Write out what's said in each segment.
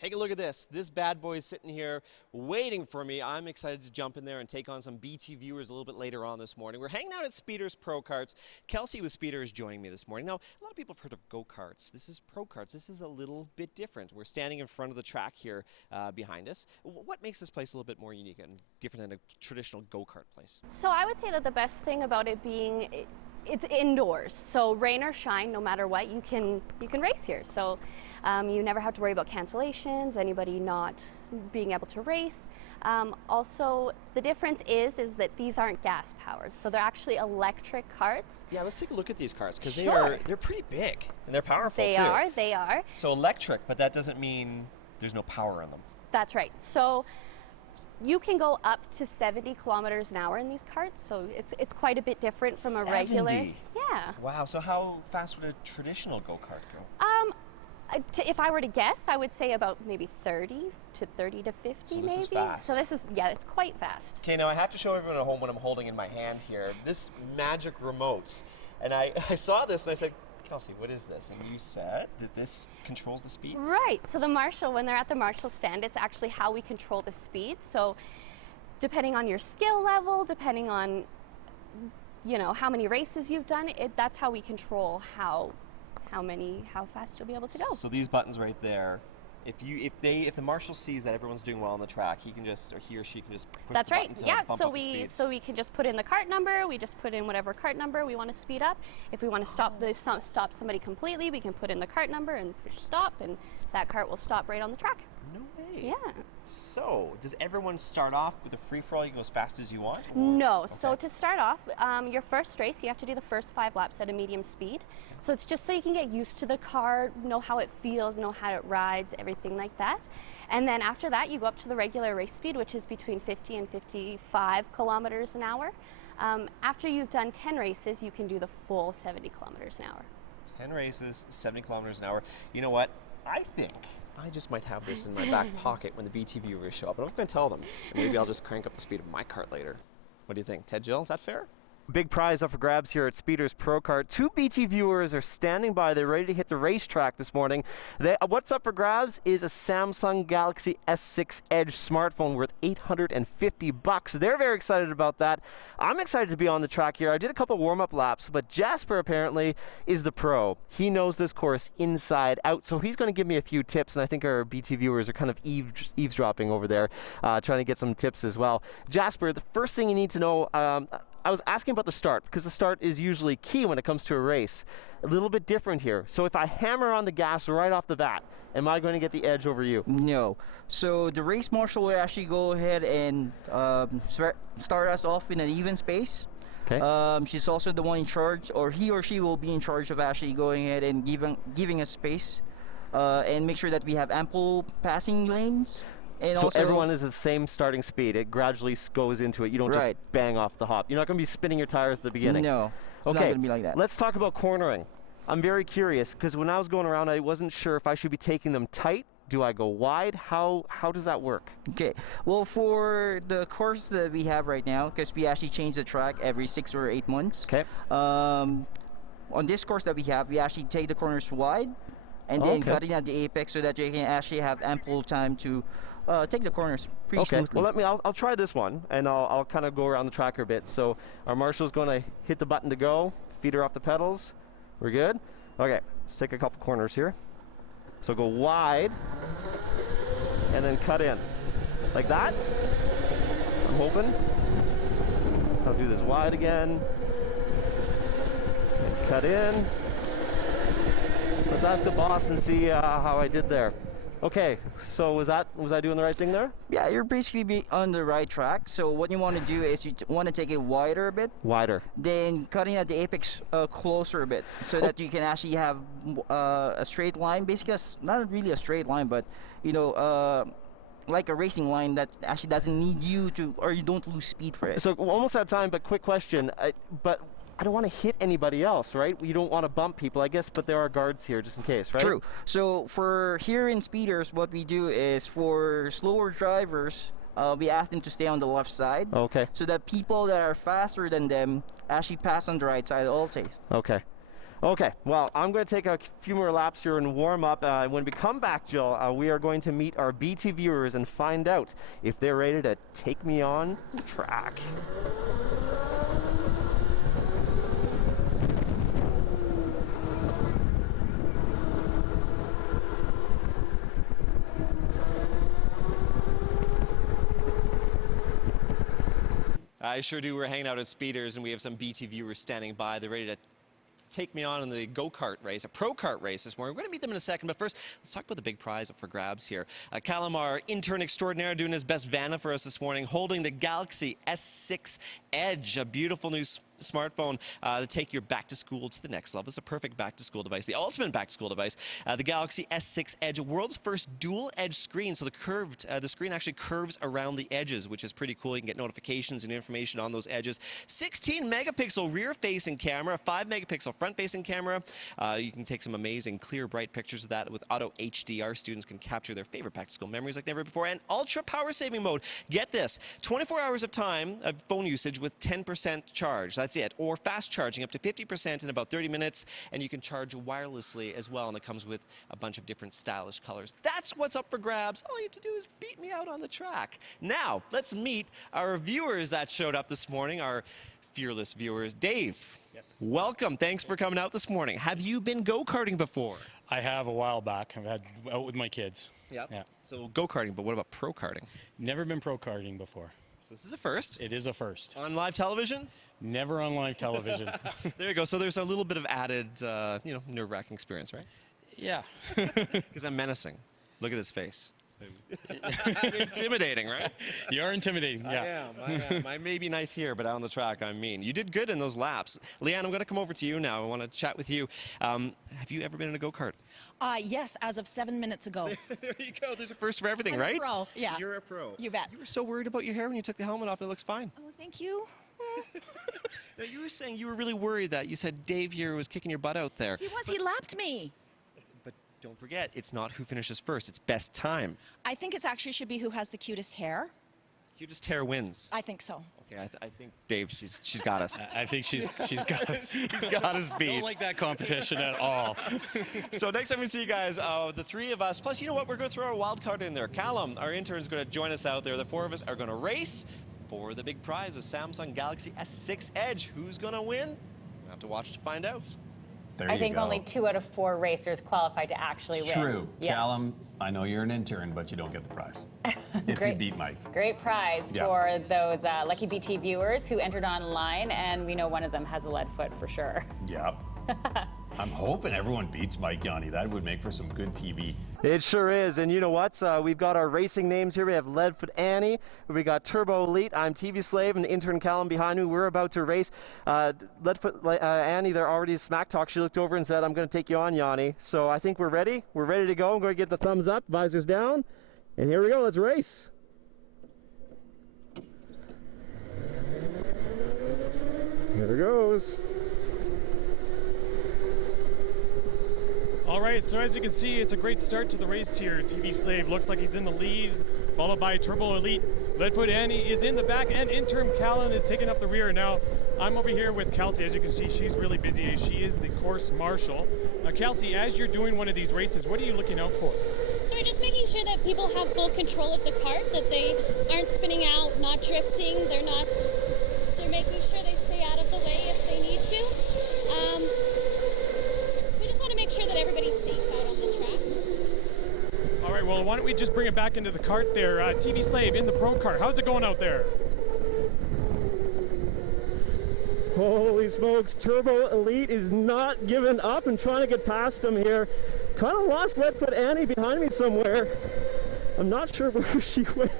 Take a look at this. This bad boy is sitting here waiting for me. I'm excited to jump in there and take on some BT viewers a little bit later on this morning. We're hanging out at Speeders Pro Karts. Kelsey with Speeders joining me this morning. Now, a lot of people have heard of go-karts. This is Pro Karts. This is a little bit different. We're standing in front of the track here behind us. What makes this place a little bit more unique and different than a traditional go-kart place? So I would say that the best thing about it being it's indoors, so rain or shine, no matter what, you can race here. So you never have to worry about cancellations, anybody not being able to race. Also, the difference is that these aren't gas powered, so they're actually electric carts. Yeah, let's take a look at these carts because Sure. they're pretty big and they're powerful too. They are. So electric, but that doesn't mean there's no power in them. That's right. So you can go up to 70 kilometers an hour in these carts, so it's quite a bit different from a regular. 70? Yeah. Wow, so how fast would a traditional go-kart go? If I were to guess, I would say about maybe 30 to 50 So maybe. this is fast. So this is, yeah, it's quite fast. Okay, now I have to show everyone at home what I'm holding in my hand here. This magic remote. And I saw this and I said, Kelsey, what is this? And you said that this controls the speeds? Right, so the Marshal, when they're at the Marshal stand, it's actually how we control the speed. So depending on your skill level, depending on, you know, how many races you've done, that's how we control how fast you'll be able to go. So these buttons right there, if the marshal sees that everyone's doing well on the track, he or she can just push That's the right. button to Yeah. bump So up the speeds. we can just put in the cart number. We just put in whatever cart number we want to speed up. If we want to stop somebody completely, we can put in the cart number and push stop, and that cart will stop right on the track. No way. Yeah. So does everyone start off with a free for all? You go as fast as you want? Or? No. Okay. So to start off, your first race, you have to do the first 5 laps at a medium speed. So it's just so you can get used to the car, know how it feels, know how it rides, everything like that. And then after that, you go up to the regular race speed, which is between 50 and 55 kilometers an hour. After you've done 10 races, you can do the full 70 kilometers an hour. 10 races, 70 kilometers an hour. You know what? I think I just might have this in my back pocket when the BT viewers show up. But I'm not going to tell them. And maybe I'll just crank up the speed of my cart later. What do you think? Ted, Jill, is that fair? Big prize up for grabs here at Speeders Pro Kart. 2 BT viewers are standing by. They're ready to hit the racetrack this morning. What's up for grabs is a Samsung Galaxy S6 Edge smartphone worth $850. They're very excited about that. I'm excited to be on the track here. I did a couple warm-up laps, but Jasper apparently is the pro. He knows this course inside out, so he's going to give me a few tips, and I think our BT viewers are kind of eavesdropping over there, trying to get some tips as well. Jasper, the first thing you need to know, I was asking about the start, because the start is usually key when it comes to a race. A little bit different here. So if I hammer on the gas right off the bat, am I going to get the edge over you? No. So the race marshal will actually go ahead and start us off in an even space. Okay. She's also the one in charge, or he or she will be in charge of actually going ahead and giving us space and make sure that we have ample passing lanes. And so also, everyone is at the same starting speed. It gradually goes into it. You don't just bang off the hop. You're not going to be spinning your tires at the beginning. No, it's not going to be like that. Let's talk about cornering. I'm very curious because when I was going around, I wasn't sure if I should be taking them tight. Do I go wide? How does that work? Okay. Well, for the course that we have right now, because we actually change the track every 6 or 8 months. Okay. On this course that we have, we actually take the corners wide and then cutting at the apex so that you can actually have ample time to take the corners pretty smoothly. Well, I'll try this one, and I'll kind of go around the track a bit. So our marshal's going to hit the button to go, feed her off the pedals. We're good? Okay, let's take a couple corners here. So go wide, and then cut in. Like that. I'm hoping. I'll do this wide again. And cut in. Let's ask the boss and see how I did there. Okay, so was I doing the right thing there? Yeah, you're basically on the right track. So what you want to do is you want to take it wider a bit. Wider. Then cutting at the apex closer a bit so that you can actually have a straight line. Basically, not really a straight line, but, you know, like a racing line that actually doesn't need you to, or you don't lose speed for it. So we're almost out of time, but quick question. But I don't want to hit anybody else, right? You don't want to bump people, I guess, but there are guards here just in case, right? True. So for here in Speeders, what we do is for slower drivers, we ask them to stay on the left side. Okay. So that people that are faster than them actually pass on the right side always. Okay. Okay, well, I'm going to take a few more laps here and warm up. When we come back, Jill, we are going to meet our BT viewers and find out if they're ready to take me on the track. I sure do. We're hanging out at Speeders, and we have some BT viewers standing by. They're ready to take me on in the go-kart race, a pro kart race this morning. We're going to meet them in a second, but first, let's talk about the big prize up for grabs here. Callum, our intern extraordinaire, doing his best Vanna for us this morning, holding the Galaxy S6 Edge, a beautiful new smartphone to take your back-to-school to the next level. It's a perfect back-to-school device, the ultimate back-to-school device. The Galaxy S6 Edge, world's first dual-edge screen. So the screen actually curves around the edges, which is pretty cool. You can get notifications and information on those edges. 16-megapixel rear-facing camera, 5-megapixel front-facing camera. You can take some amazing, clear, bright pictures of that with Auto HD. Our students can capture their favorite back-to-school memories like never before. And ultra power-saving mode. Get this: 24 hours of time of phone usage with 10% charge. That's it. Or fast charging up to 50% in about 30 minutes, and you can charge wirelessly as well, and it comes with a bunch of different stylish colors. That's what's up for grabs. All you have to do is beat me out on the track. Now, let's meet our viewers that showed up this morning, our fearless viewers. Dave, yes. Welcome. Thanks for coming out this morning. Have you been go-karting before? I have a while back. I've had out with my kids. Yep. Yeah. So go-karting, but what about pro-karting? Never been pro karting before. So this is a first. It is a first. On live television? Never on live television. There you go. So there's a little bit of added, nerve-wracking experience, right? Yeah. Because I'm menacing. Look at this face. Intimidating, right? You are intimidating, yeah. I am. I may be nice here, but out on the track, I'm mean. You did good in those laps. Leanne, I'm going to come over to you now. I want to chat with you. Have you ever been in a go-kart? Yes, as of 7 minutes ago. There you go. There's a first for everything, I'm right? a pro, yeah. You're a pro. You bet. You were so worried about your hair when you took the helmet off, and it looks fine. Oh, thank you. Now, you were saying you were really worried that you said Dave here was kicking your butt out there. He was. He lapped me. But don't forget, it's not who finishes first. It's best time. I think it actually should be who has the cutest hair. Cutest hair wins. I think so. Okay, I think Dave, she's got us. I think she's got us. He's got us beat. I don't like that competition at all. So next time we see you guys, the three of us, plus you know what, we're going to throw our wild card in there. Callum, our intern, is going to join us out there. The four of us are going to race for the big prize, a Samsung Galaxy S6 Edge. Who's going to win? We'll have to watch to find out. I think only 2 out of 4 racers qualified to actually win. True. Yes. Callum, I know you're an intern, but you don't get the prize. If you beat Mike. Great prize for those lucky BT viewers who entered online, and we know one of them has a lead foot for sure. Yep. I'm hoping everyone beats Mike Yawney. That would make for some good TV. It sure is, and you know what? We've got our racing names here. We have Leadfoot Annie, we got Turbo Elite, I'm TV Slave, and intern Callum behind me. We're about to race. Leadfoot Annie, they're already smack talk. She looked over and said, I'm going to take you on, Yawney. So I think we're ready. We're ready to go. I'm going to get the thumbs up, visors down, and here we go. Let's race. Here it goes. All right, so as you can see, it's a great start to the race here. TV Slave looks like he's in the lead, followed by Turbo Elite. Leadfoot Annie is in the back, and intern Callan is taking up the rear. Now, I'm over here with Kelsey. As you can see, she's really busy. She is the course marshal. Now, Kelsey, as you're doing one of these races, what are you looking out for? So we're just making sure that people have full control of the cart, that they aren't spinning out, not drifting. They're making sure they stay out of the way if they need to. We just want to make sure that everybody's safe out on the track. All right, well, why don't we just bring it back into the cart there. TV Slave in the pro kart. How's it going out there? Holy smokes, Turbo Elite is not giving up and trying to get past him here. Kind of lost Leadfoot Annie behind me somewhere. I'm not sure where she went.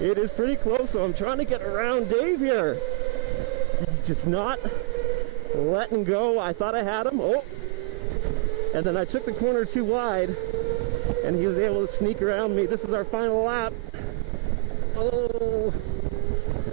It is pretty close, so I'm trying to get around Dave here. He's just not letting go. I thought I had him. Oh! And then I took the corner too wide, and he was able to sneak around me. This is our final lap. Oh!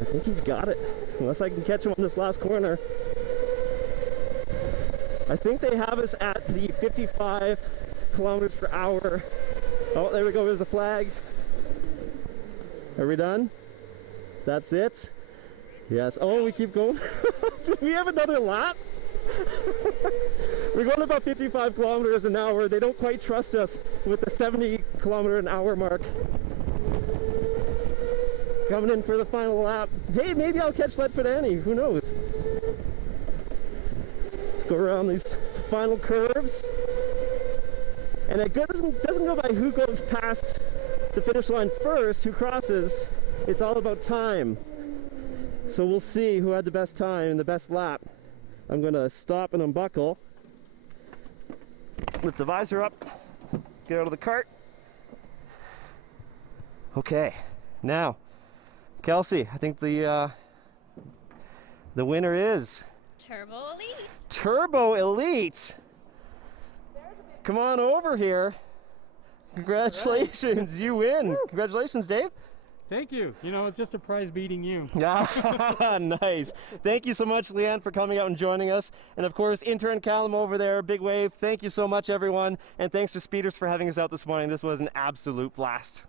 I think he's got it, unless I can catch him on this last corner. I think they have us at the 55 kilometers per hour. Oh, there we go, there's the flag. Are we done? That's it? Yes. Oh, we keep going. Do we have another lap? We're going about 55 kilometers an hour. They don't quite trust us with the 70 kilometer an hour mark. Coming in for the final lap. Hey, maybe I'll catch Leadfoot Annie. Who knows? Let's go around these final curves. And it doesn't go by who goes past the finish line first, who crosses. It's all about time. So we'll see who had the best time and the best lap. I'm gonna stop and unbuckle. Lift the visor up. Get out of the cart. Okay, now, Kelsey, I think the winner is Turbo Elite. Turbo Elite. Come on over here. Congratulations, you win. Congratulations, Dave. Thank you. You know, it's just a prize beating you. Nice. Thank you so much, Leanne, for coming out and joining us. And of course, intern Callum over there, big wave. Thank you so much, everyone. And thanks to Speeders for having us out this morning. This was an absolute blast.